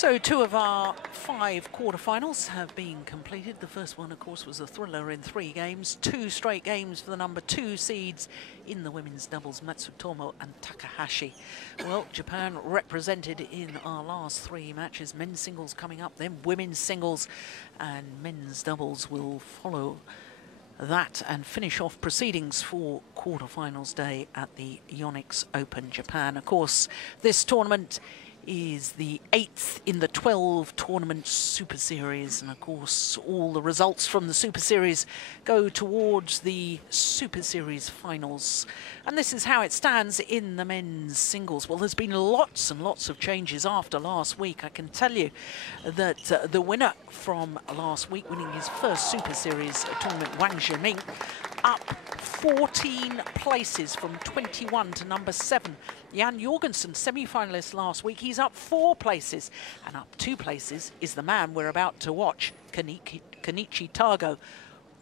So 2 of our 5 quarterfinals have been completed. The first one, of course, was a thriller in 3 games. 2 straight games for the number 2 seeds in the women's doubles, Matsutomo and Takahashi. Well, Japan represented in our last 3 matches. Men's singles coming up, then women's singles, and men's doubles will follow that and finish off proceedings for quarterfinals day at the Yonex Open Japan. Of course, this tournament is the 8th in the 12 tournament Super Series, and of course all the results from the Super Series go towards the Super Series Finals. And this is how it stands in the men's singles. Well, there's been lots and lots of changes after last week. I can tell you that the winner from last week, winning his first Super Series tournament, Wang Zhiming, up 14 places from 21 to number 7. Jan Jorgensen, semi-finalist last week, he's up 4 places, and up 2 places is the man we're about to watch, Kenichi Tago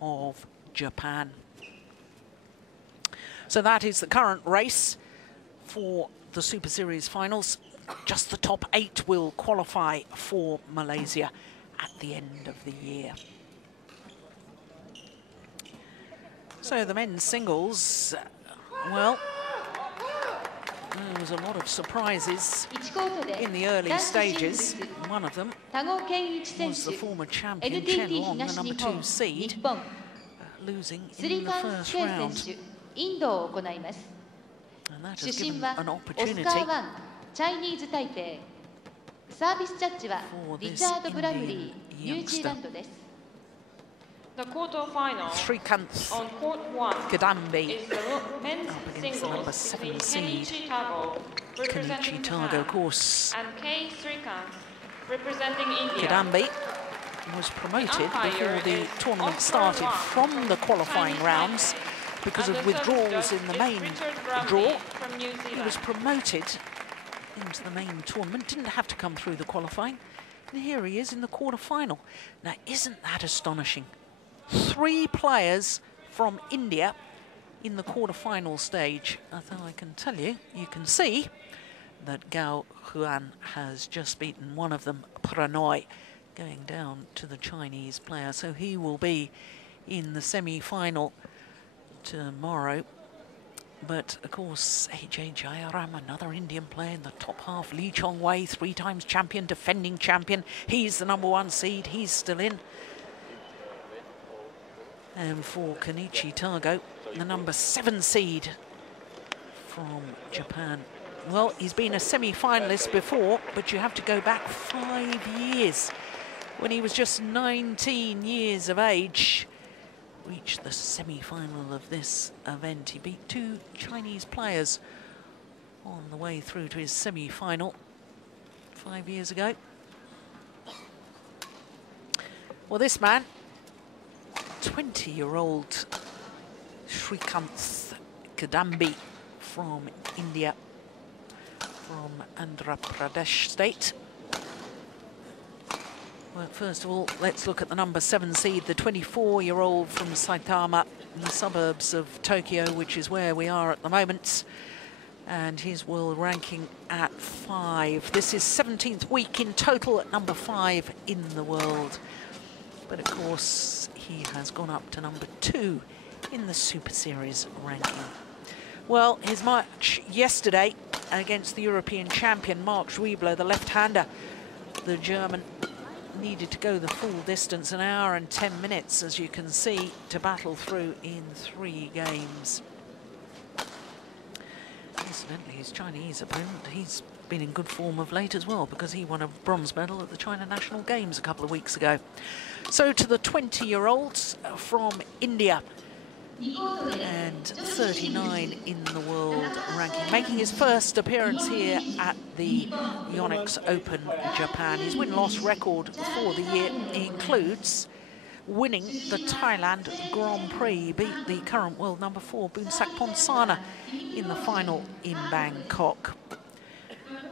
of Japan. So that is the current race for the Super Series Finals. Just the top 8 will qualify for Malaysia at the end of the year. So the men's singles, well, there was a lot of surprises in the early stages. One of them was the former champion Chen Long, the number 2 seed, losing in the first round. And that has given an opportunity for this Indian youngster. The quarterfinal Srikanth on court 1 Kadambi is the men's up against the singles number 7 between seed Kenichi Tago, Kenichi Tago, of course. and Srikanth, representing India. Kadambi was promoted before the tournament started from the qualifying rounds because of withdrawals in the main draw. He was promoted into the main tournament, didn't have to come through the qualifying, and here he is in the quarterfinal. Now, isn't that astonishing? 3 players from India in the quarterfinal stage. Although I can tell you, you can see that Gao Huan has just beaten one of them, Pranoy, going down to the Chinese player. So he will be in the semi-final tomorrow. But of course, AJ Jayaram, another Indian player in the top half. Lee Chong-wei, 3 times champion, defending champion. He's the number 1 seed. He's still in. And for Kenichi Tago, the number 7 seed from Japan. Well, he's been a semi-finalist before, but you have to go back 5 years. When he was just 19 years of age, reached the semi-final of this event. He beat 2 Chinese players on the way through to his semi-final 5 years ago. Well, this man, 20-year-old Srikanth Kadambi from India, from Andhra Pradesh state. Well, first of all, let's look at the number 7 seed, the 24-year-old from Saitama, in the suburbs of Tokyo, which is where we are at the moment. And his world ranking at 5. This is 17th week in total at number 5 in the world. But of course, he has gone up to number 2 in the Super Series ranking. Well, his match yesterday against the European champion, Mark Schwiebler, the left-hander, the German, needed to go the full distance, 1 hour and 10 minutes, as you can see, to battle through in 3 games. Incidentally, his Chinese opponent, he's been in good form of late as well, because he won a bronze medal at the China National Games a couple of weeks ago. So to the 20-year-olds from India, and 39 in the world ranking, making his first appearance here at the Yonex Open Japan. His win-loss record for the year includes winning the Thailand Grand Prix. He beat the current world number 4, Boonsak Ponsana, in the final in Bangkok.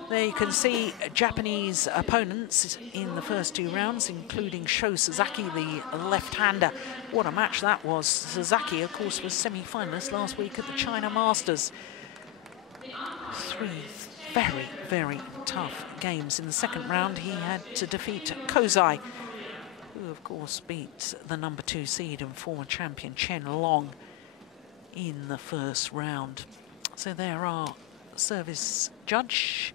There you can see Japanese opponents in the first 2 rounds, including Sho Sasaki, the left-hander. What a match that was. Sasaki, of course, was semi-finalist last week at the China Masters. very, very tough games. In the second round, he had to defeat Kozai, who of course beat the number 2 seed and former champion Chen Long in the first round. So there are service judge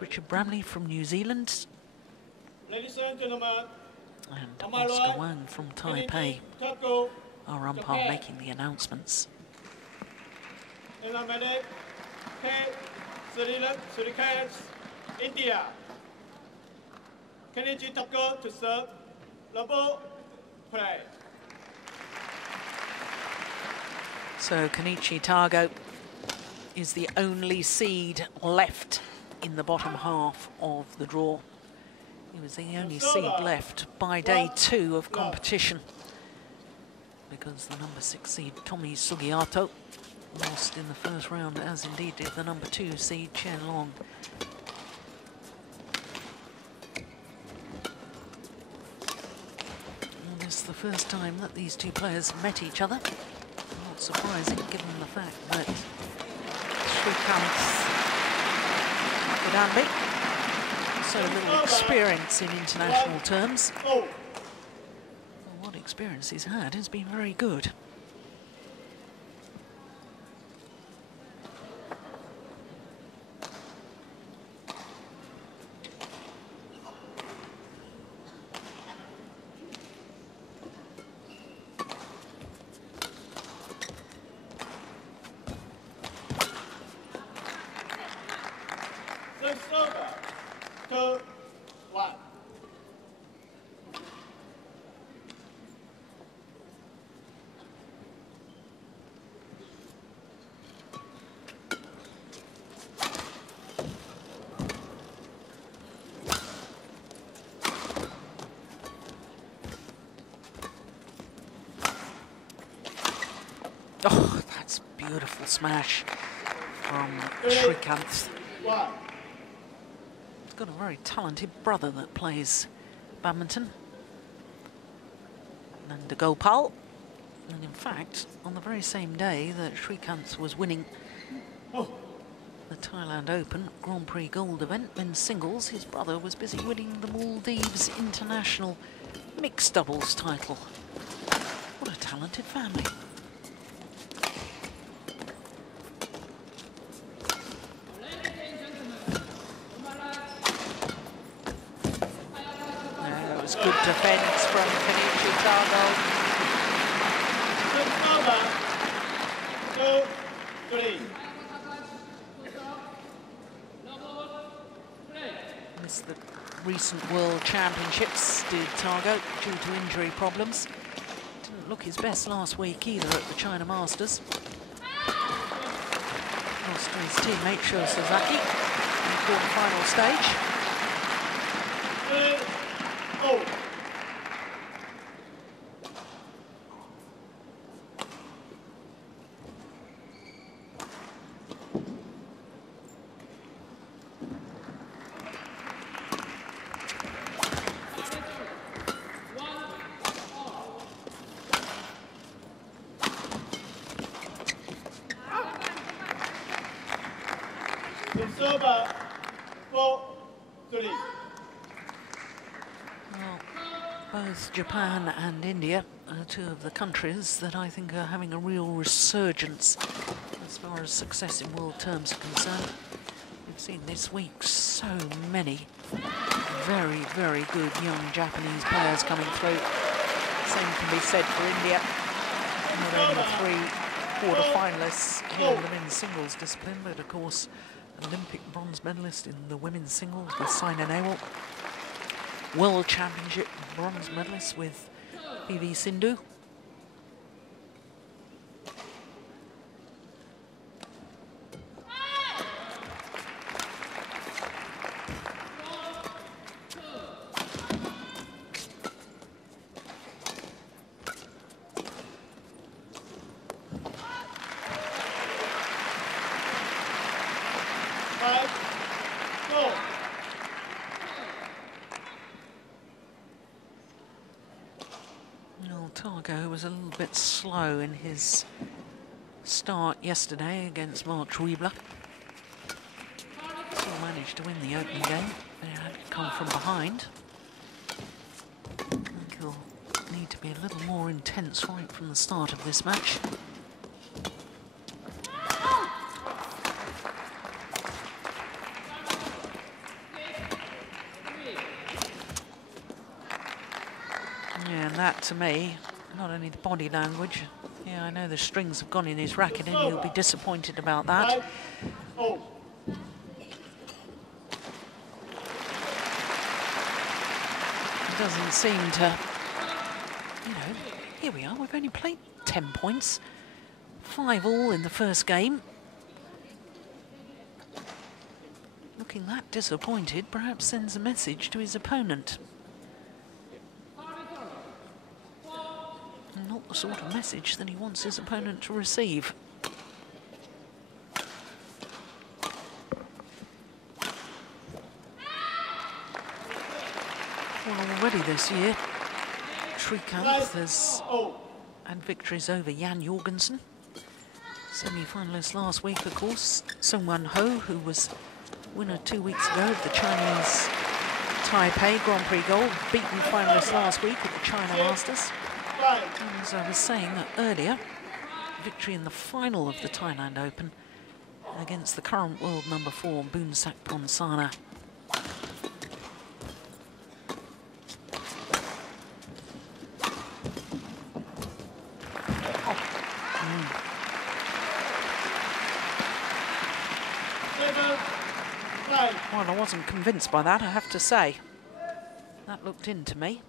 Richard Bramley from New Zealand Ladies and gentlemen, and Oscar Wang from Taipei, Tago, our umpire Japan. making the announcements. Eliminate Srikanth, India. Kenichi Tago to serve. Level, play. So Kenichi Tago is the only seed left in the bottom half of the draw. He was the only seed left by day 2 of competition, because the number 6 seed Tomi Sugiato lost in the first round, as indeed did the number 2 seed Chen Long. And this is the first time that these two players met each other. Not surprising, given the fact that Srikanth Kudambi so little experience in international terms. Well, what experience he's had has been very good. Oh, that's a beautiful smash from Srikanth. He's got a very talented brother that plays badminton, Nanda Gopal. And in fact, on the very same day that Srikanth was winning the Thailand Open Grand Prix Gold event, men's singles, his brother was busy winning the Maldives International Mixed Doubles title. What a talented family. Good defence from Kenichi Tago. Missed the recent World Championships, did Tago, due to injury problems. Didn't look his best last week either at the China Masters. Lost to his teammate Sho Sasaki in the quarter-final stage. Both Japan and India are two of the countries that I think are having a real resurgence as far as success in world terms are concerned. We've seen this week so many very, very good young Japanese players coming through. Same can be said for India. Not only 3 quarter-finalists here in the men's singles discipline, but of course Olympic bronze medalist in the women's singles with Saina Nehwal. World Championship bronze medalist with PV Sindhu. Tago was a little bit slow in his start yesterday against Mark Schwiebler. managed to win the opening game. They had to come from behind. I think he'll need to be a little more intense right from the start of this match. Yeah, and that to me, not only the body language, yeah, I know the strings have gone in his racket and he'll be disappointed about that. He doesn't seem to, you know, here we are, we've only played 10 points. 5-all in the first game. Looking that disappointed, perhaps sends a message to his opponent. Not the sort of message that he wants his opponent to receive. Well, already this year, Srikanth has had victories over Jan Jorgensen. Semi-finalist last week, of course. Sung-Wan Ho, who was winner 2 weeks ago of the Chinese Taipei Grand Prix Gold, beaten finalist last week at the China Masters. And as I was saying earlier, victory in the final of the Thailand Open against the current world number 4, Boonsak Ponsana. Well, I wasn't convinced by that, I have to say. That looked into me.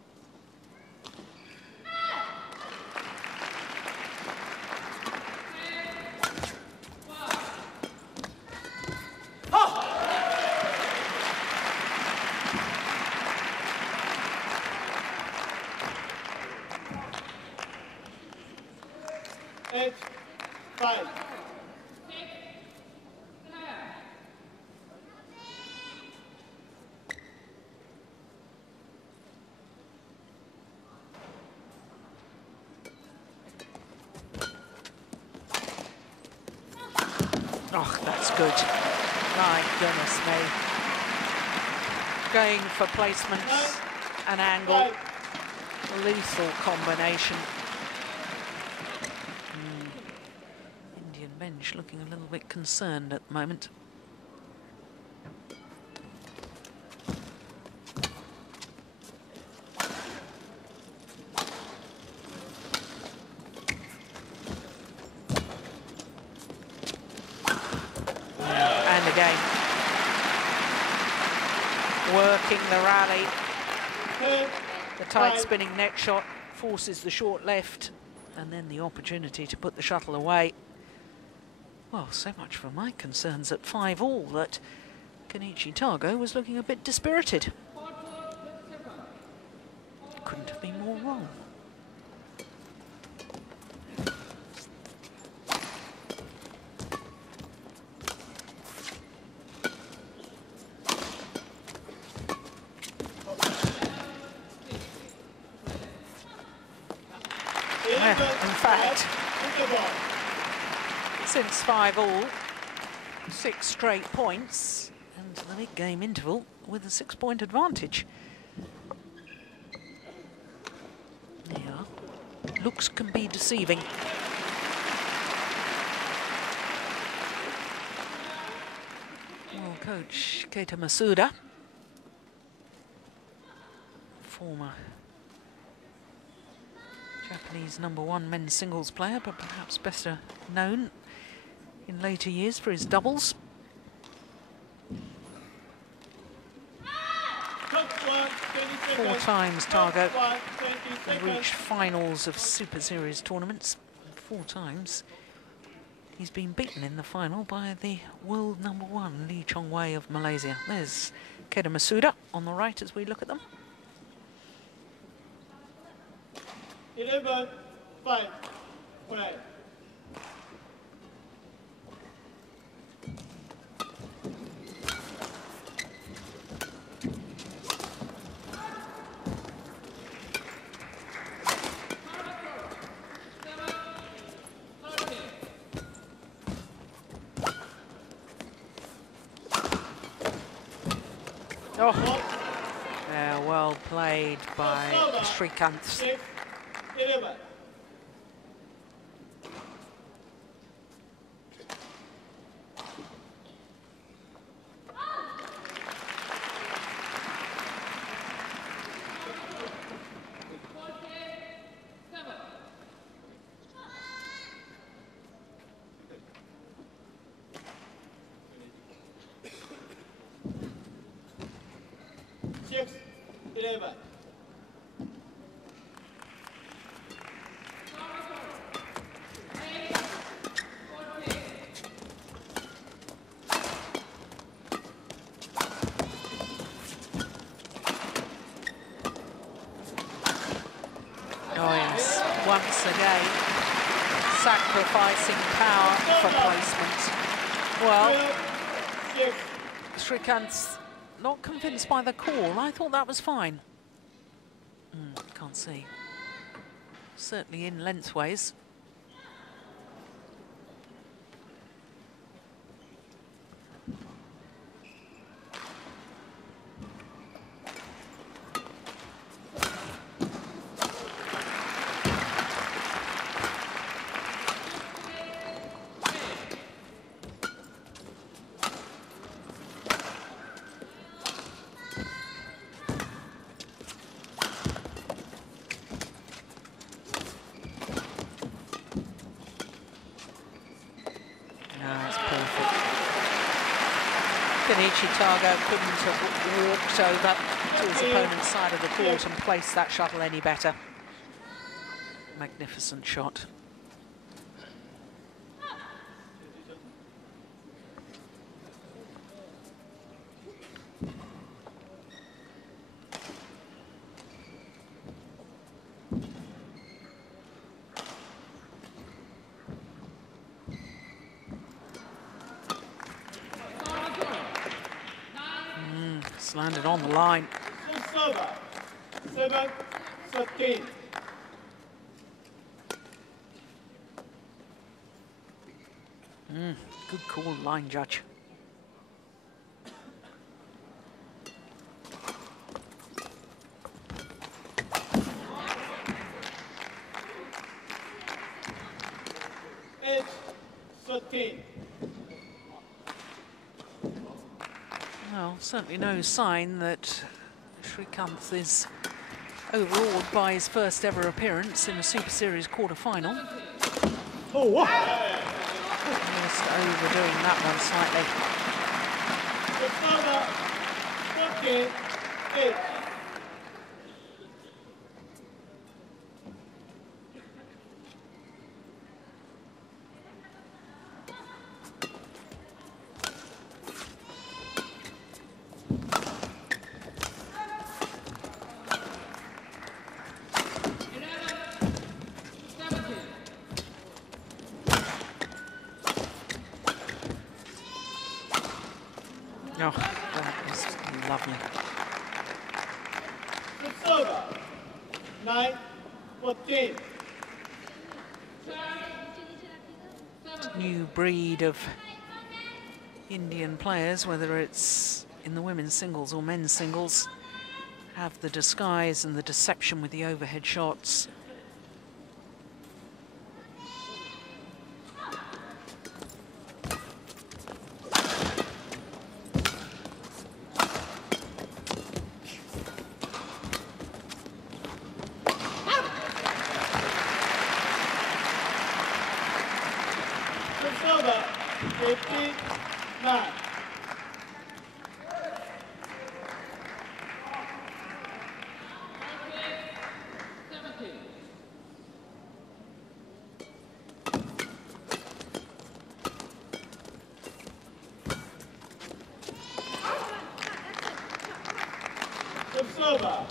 Oh, that's good. My goodness me. Going for placements and angle. Lethal combination. Indian bench looking a little bit concerned at the moment. Working the rally. The tight spinning net shot forces the short left, and then the opportunity to put the shuttle away. Well, so much for my concerns at 5-all that Kenichi Tago was looking a bit dispirited. Couldn't have been more wrong. In fact, since 5-all, 6 straight points, and the big game interval with a 6-point advantage. Yeah, looks can be deceiving. Well, coach Keita Masuda, former Japanese #1 men's singles player, but perhaps better known in later years for his doubles. 4 times Tago has reached finals of Super Series tournaments. 4 times he's been beaten in the final by the world #1 Lee Chong-wei of Malaysia. There's Keita Masuda on the right as we look at them. 11-5, play. Oh, yeah, well played by Srikanth. 6-11. Oh yes, once again, sacrificing power for placement. Well, Srikanth's not convinced by the call. I thought that was fine. Can't see. Certainly in lengthways. Kenichi Tago couldn't have walked over to his opponent's side of the court and placed that shuttle any better. Magnificent shot. It's landed on the line. 7-13. Good call, line judge. Well, certainly no sign that Srikanth is overawed by his first ever appearance in a Super Series quarter-final. Oh, wow. Just overdoing that one slightly. 14-8. Oh, that was lovely. It's over. 9-14. New breed of Indian players, whether it's in the women's singles or men's singles, have the disguise and the deception with the overhead shots. It's over. 15-9. It's over.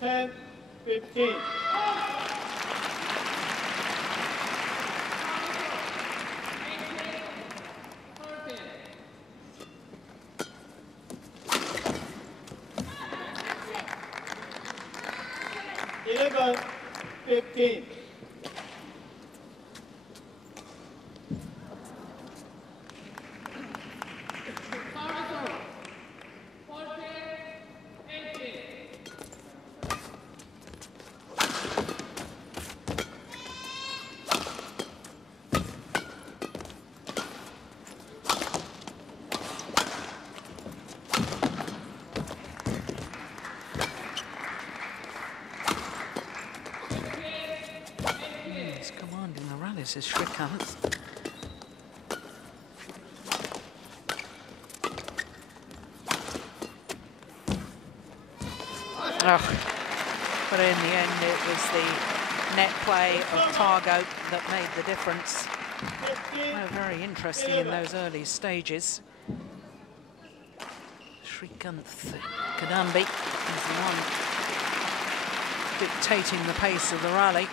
10-15. Eleven, 15. This is Srikanth. Oh, but in the end it was the net play of Tago that made the difference. Oh, very interesting in those early stages. Srikanth Kadambi is the one dictating the pace of the rally.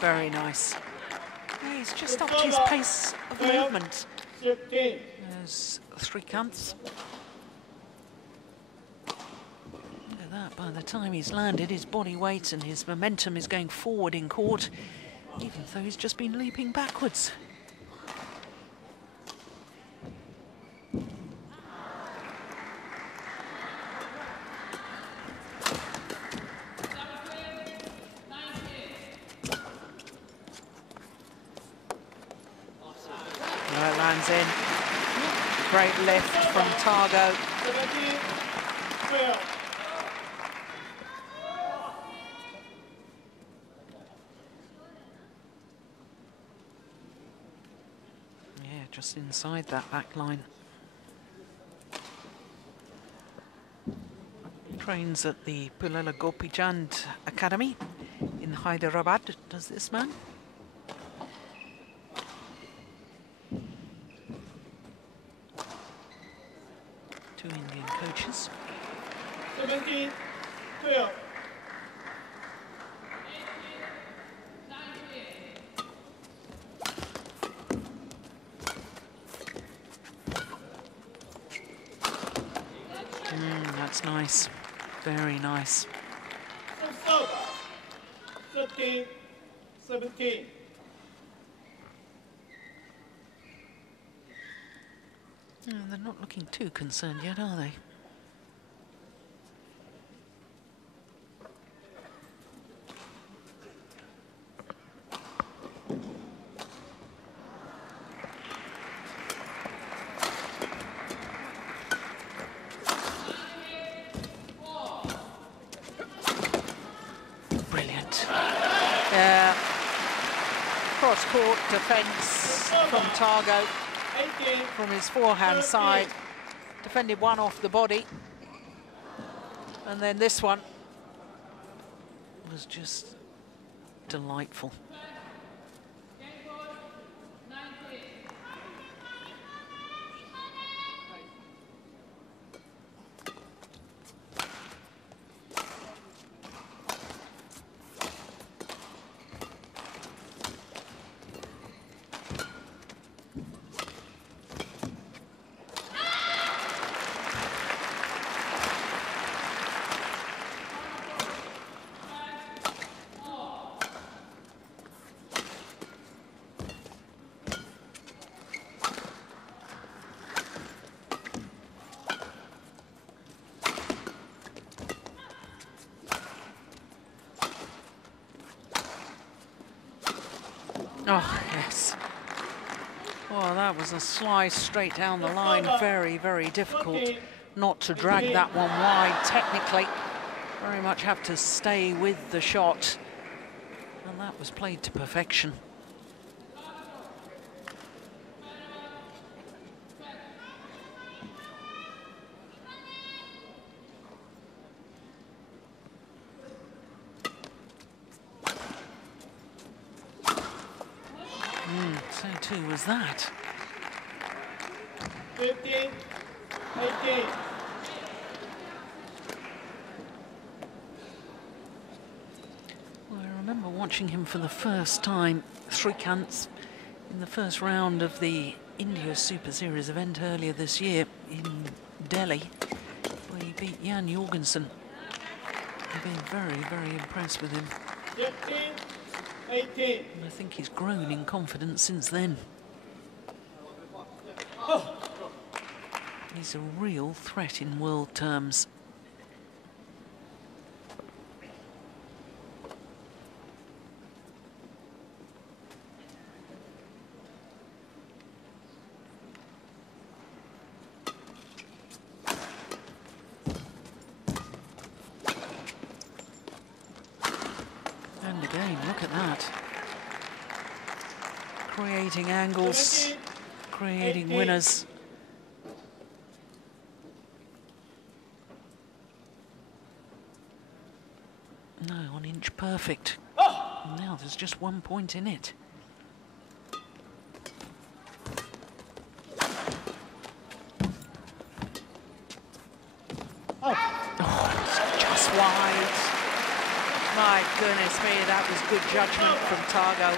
Very nice. He's just upped his pace of movement. There's Srikanth. Look at that, by the time he's landed, his body weight and his momentum is going forward in court, even though he's just been leaping backwards. In. Great lift from Tago. Yeah, just inside that back line. Trains at the Pullela Gopijand Academy in Hyderabad, does this man. Two Indian coaches. 17, 12. That's nice. Very nice. 13, 17. They're not looking too concerned yet, are they? Brilliant. Cross-court defence from Tago. From his forehand side, defended one off the body, and then this one was just delightful. Oh, yes. Oh, that was a slice straight down the line. Very, very difficult not to drag that one wide technically. Very much have to stay with the shot. And that was played to perfection. So too was that. 15, 18. Well, I remember watching him for the first time, Srikanth, in the first round of the India Super Series event earlier this year in Delhi, where he beat Jan Jorgensen. I've been very, very impressed with him. 15, 18. And I think he's grown in confidence since then. He's a real threat in world terms. And again, look at that. Creating angles, creating winners. No, 1 inch perfect. Now there's just 1 point in it. Oh, it's just wide. My goodness me, that was good judgment from Tago.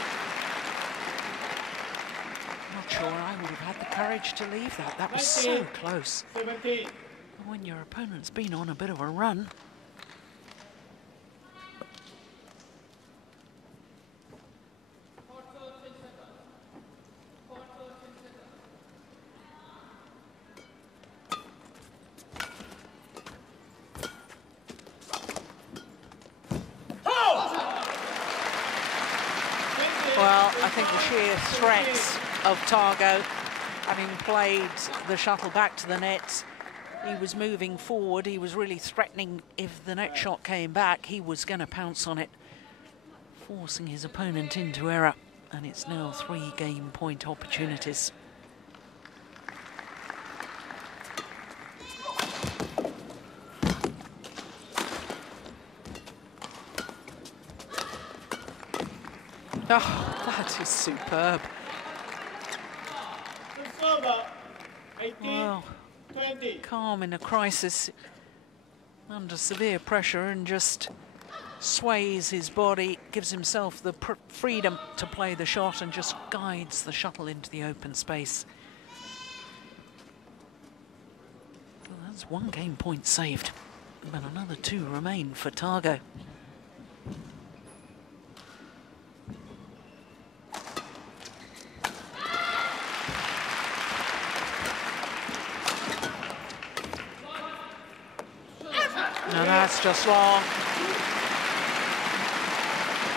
Not sure I would have had the courage to leave that. That was so close. 17. When your opponent's been on a bit of a run. Well, I think the sheer threats of Tago, having played the shuttle back to the net, he was moving forward. He was really threatening if the net shot came back, he was going to pounce on it, forcing his opponent into error. And it's now 3 game point opportunities. Oh, that is superb. Well, calm in a crisis, under severe pressure, and just sways his body, gives himself the freedom to play the shot and just guides the shuttle into the open space. Well, that's 1 game point saved, but another 2 remain for Tago. No, that's just long.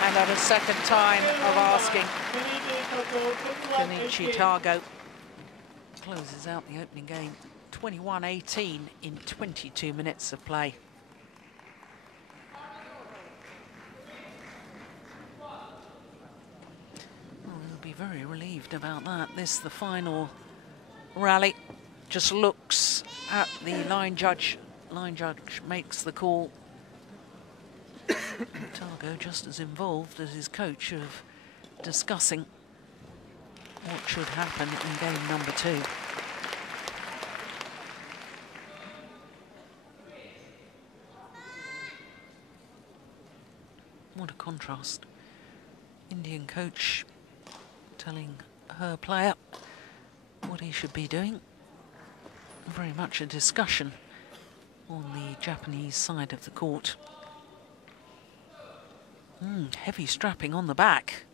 And at a second time of asking, Kenichi Tago closes out the opening game, 21-18 in 22 minutes of play. Well, he'll be very relieved about that. This, the final rally, just looks at the line judge. Line judge makes the call. Tago just as involved as his coach of discussing what should happen in game number 2. What a contrast. Indian coach telling her player what he should be doing. Very much a discussion on the Japanese side of the court. Heavy strapping on the back.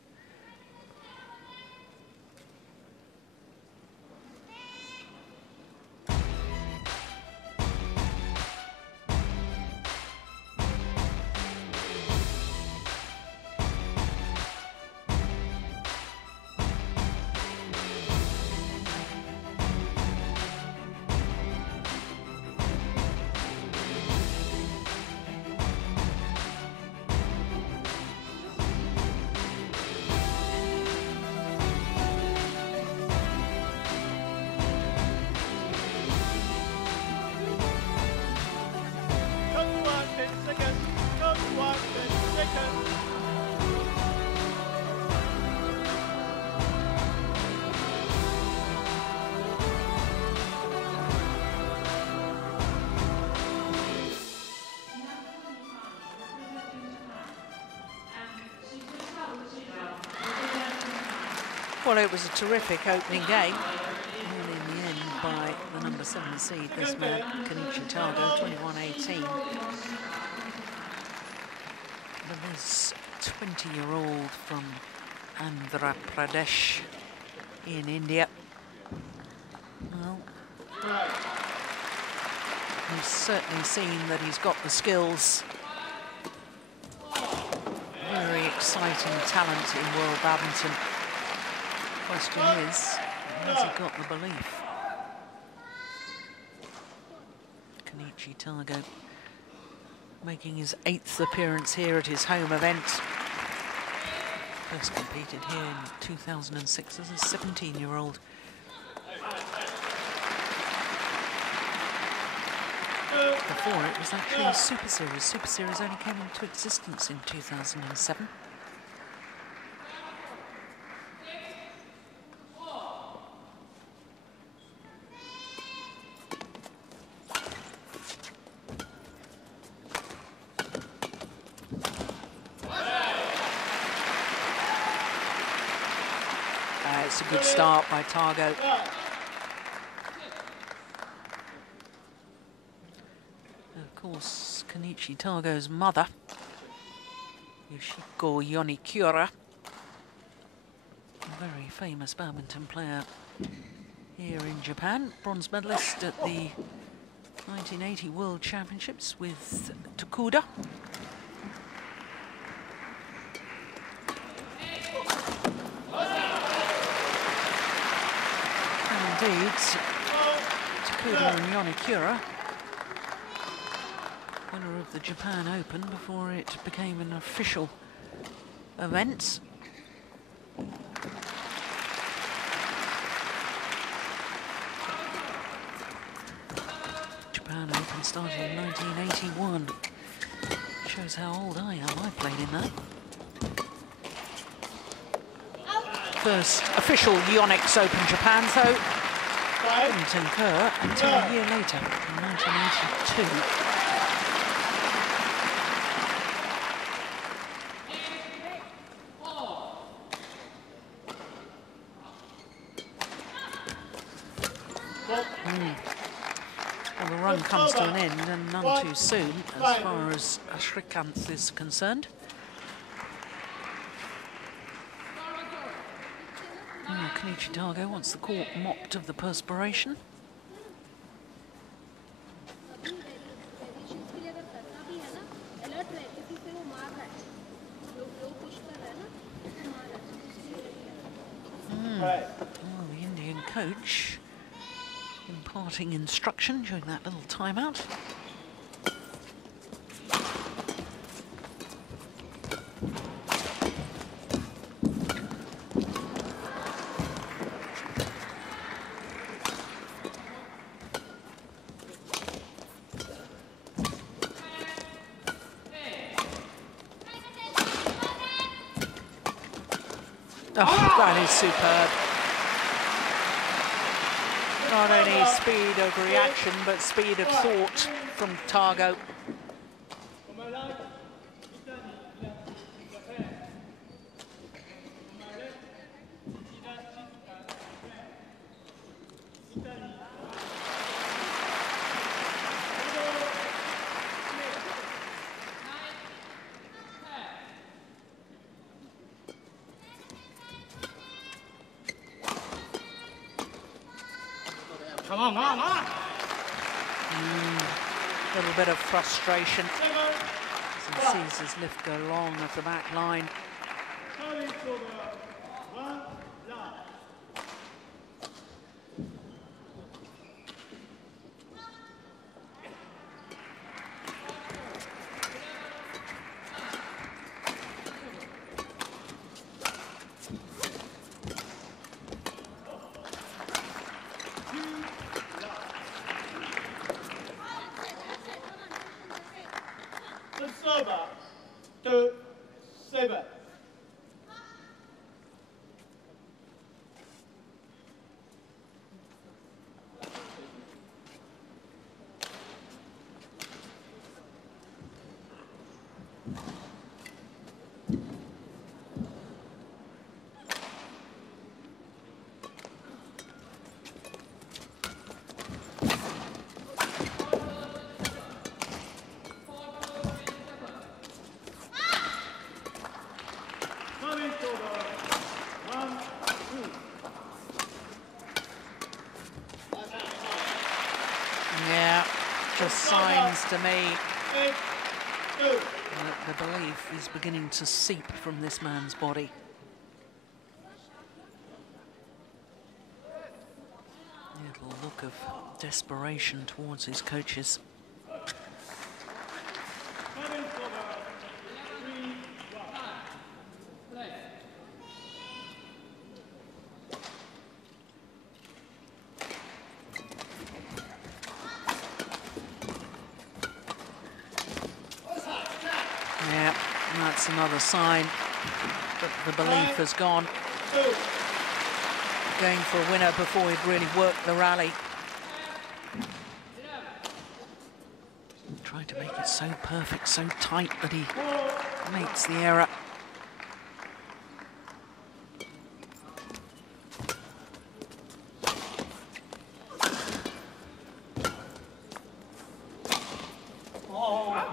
Well, it was a terrific opening game, and in the end by the number 7 seed, this man, Kenichi Tago, 21-18. But this 20-year-old from Andhra Pradesh in India, We've certainly seen that he's got the skills. Very exciting talent in world badminton. Question is, has he got the belief? Kenichi Tago making his 8th appearance here at his home event. First competed here in 2006 as a 17-year-old. Before it was actually Super Series. Super Series only came into existence in 2007. It's a good start by Tago. Of course, Kenichi Tago's mother, Yoshiko Yonekyura, a very famous badminton player here in Japan, bronze medalist at the 1980 World Championships with Tokuda. Indeed, Tokuda and Yonekyura, winner of the Japan Open before it became an official event. Japan Open started in 1981. Shows how old I am. I played in that. First official Yonex Open Japan, though, didn't occur until a year later, in 1982. Well, the run comes to an end, and none too soon, as far as Srikanth is concerned. Kenichi Tago wants the court mopped of the perspiration. Well, the Indian coach imparting instruction during that little timeout. Oh, that is superb. Not only speed of reaction, but speed of thought from Tago. Come on, come on. A little bit of frustration as he sees his lift go long of the back line. Server, 2-7. just signs to me 8-2. that the belief is beginning to seep from this man's body. A little look of desperation towards his coaches. Yeah, that's another sign that the belief has gone. Going for a winner before he'd really worked the rally. Trying to make it so perfect, so tight that he makes the error.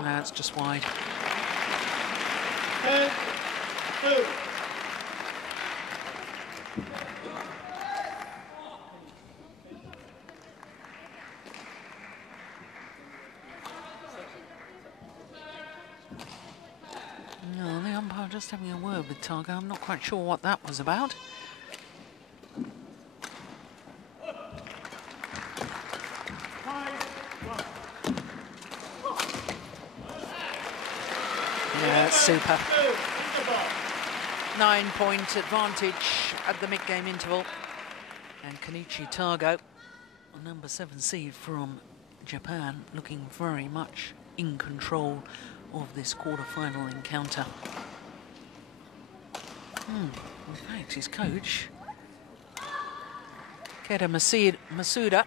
That's just wide. 10-2. No, the umpire just having a word with Tago. I'm not quite sure what that was about. Yeah, super. 9-point advantage at the mid-game interval. And Kenichi Tago, number 7 seed from Japan, looking very much in control of this quarter-final encounter. In fact, his coach, Keda Masuda,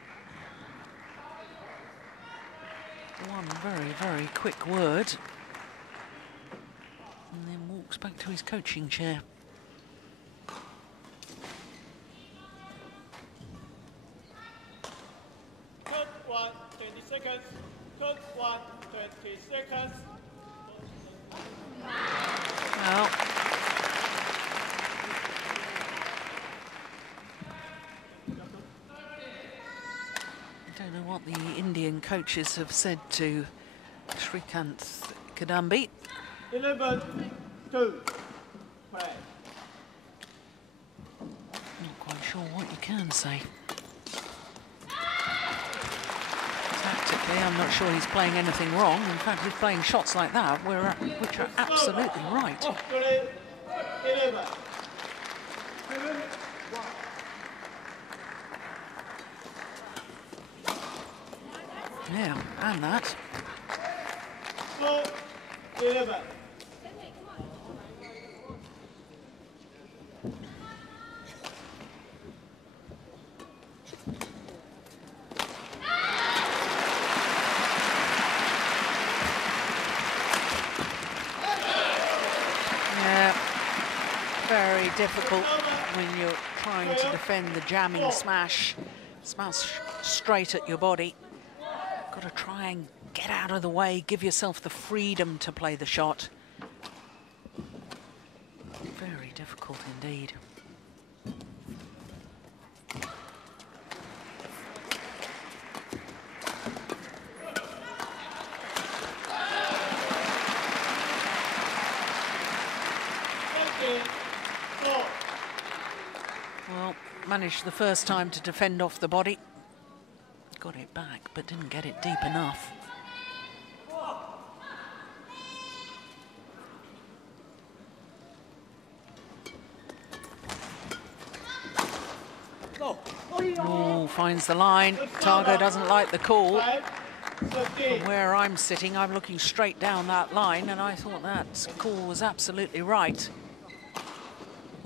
one very, very quick word, and then walks back to his coaching chair. Cut 1, 20 seconds. Cut 1, 20 seconds. Well, I don't know what the Indian coaches have said to Srikanth Kadambi. 11-2. Play. Not quite sure what you can say. Tactically, I'm not sure he's playing anything wrong. In fact, he's playing shots like that which are absolutely right. Off play. 11. 7-1. Yeah, and that. 4-11. Yeah, very difficult when you're trying to defend the jamming smash straight at your body. Got to try and get out of the way, give yourself the freedom to play the shot. Very difficult indeed. Well, managed the first time to defend off the body. Got it back, but didn't get it deep enough. Oh, finds the line. Tago doesn't like the call. From where I'm sitting, I'm looking straight down that line, and I thought that call was absolutely right.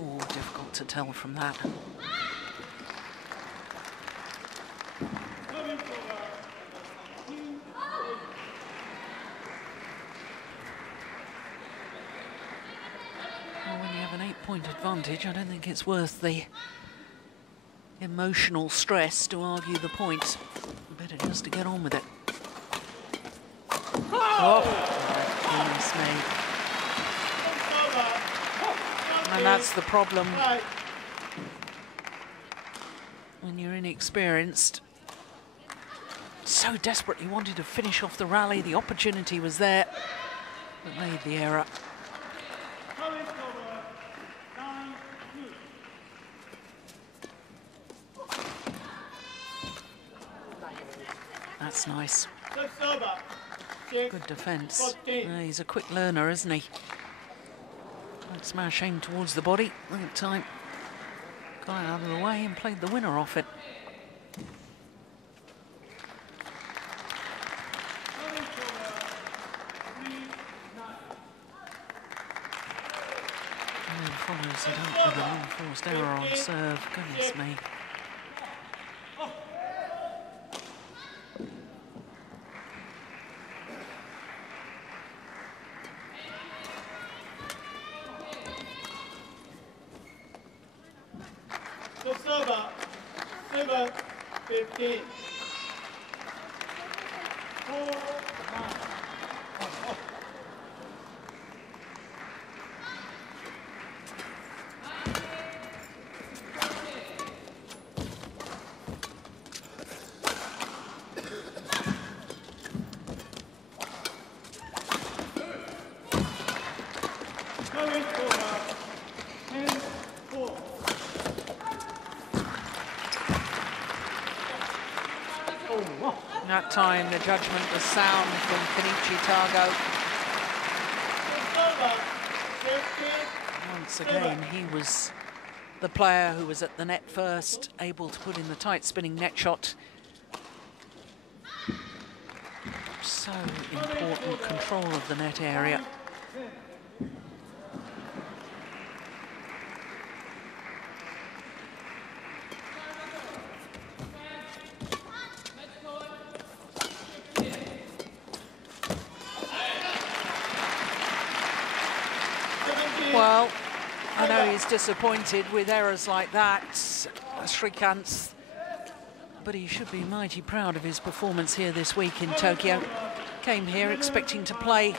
Oh, difficult to tell from that. Well, when you have an 8-point advantage, I don't think it's worth the emotional stress to argue the points. Better just to get on with it. Oh, goodness me. And that's the problem when you're inexperienced. so desperately wanted to finish off the rally. The opportunity was there, but made the error. That's nice. Good defence. He's a quick learner, isn't he? Like smashing towards the body. Right time. Got it out of the way and played the winner off it. And follows it up with an unforced error on serve. Goodness me. That time the judgment was sound from Kenichi Tago. Once again, he was the player who was at the net first, able to put in the tight spinning net shot. So important, control of the net area. Well, I know he's disappointed with errors like that, Srikanth, but he should be mighty proud of his performance here this week in Tokyo. Came here expecting to play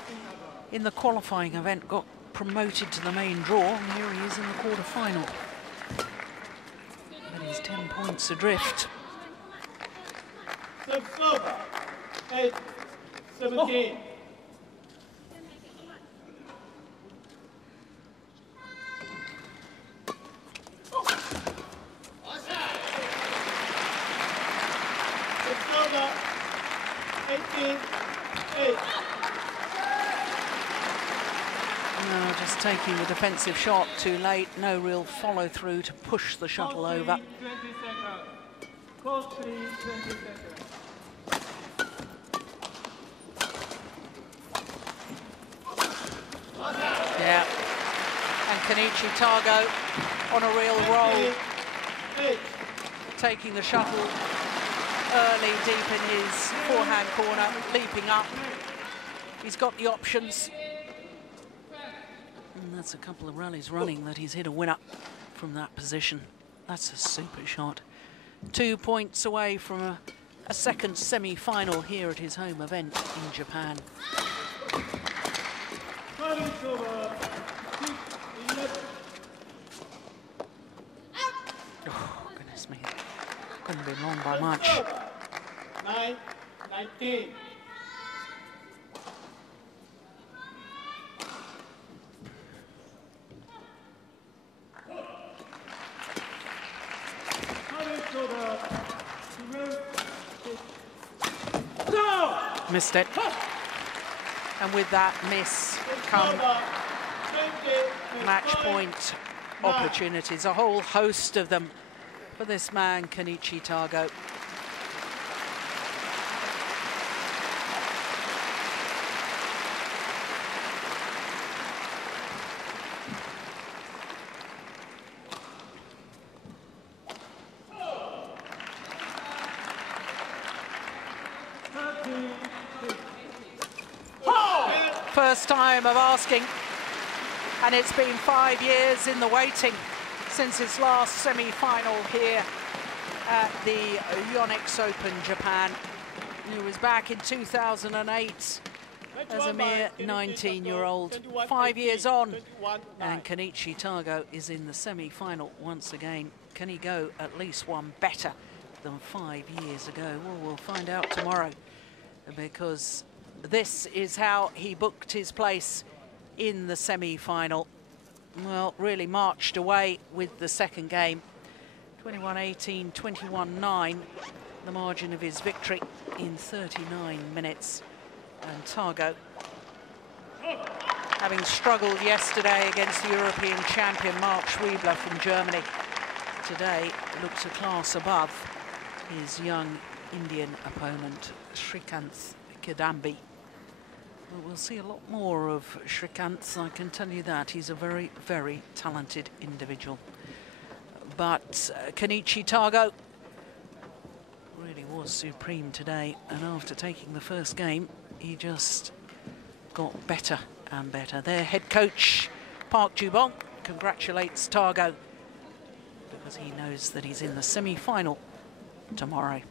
in the qualifying event, got promoted to the main draw, and here he is in the quarter-final. But he's 10 points adrift. 8-17. No, just taking the defensive shot too late. No real follow through to push the shuttle over. Yeah, and Kenichi Tago on a real roll, taking the shuttle early, deep in his forehand corner, leaping up. He's got the options. And that's a couple of rallies running that he's hit a winner from that position. That's a super shot. 2 points away from a second semi-final here at his home event in Japan. Oh, goodness me. Couldn't have been wrong by much. 9-19. Missed it. And with that miss come match point opportunities, a whole host of them for this man, Kenichi Tago. First time of asking, and it's been 5 years in the waiting since its last semi-final here at the Yonex Open Japan. He was back in 2008 as a mere 19-year-old. 5 years on, and Kenichi Tago is in the semi-final once again. Can he go at least one better than 5 years ago? Well, we'll find out tomorrow, because this is how he booked his place in the semi-final. Well, really marched away with the second game. 21-18, 21-9, the margin of his victory in 39 minutes. And Tago, having struggled yesterday against the European champion Mark Schwiebler from Germany, today looks a class above his young Indian opponent, Srikanth. We'll see a lot more of Srikanth, I can tell you that. He's a very, very talented individual. But Kenichi Tago really was supreme today, and after taking the first game, he just got better and better. Their head coach, Park Ju-bong, congratulates Tago because he knows that he's in the semi-final tomorrow.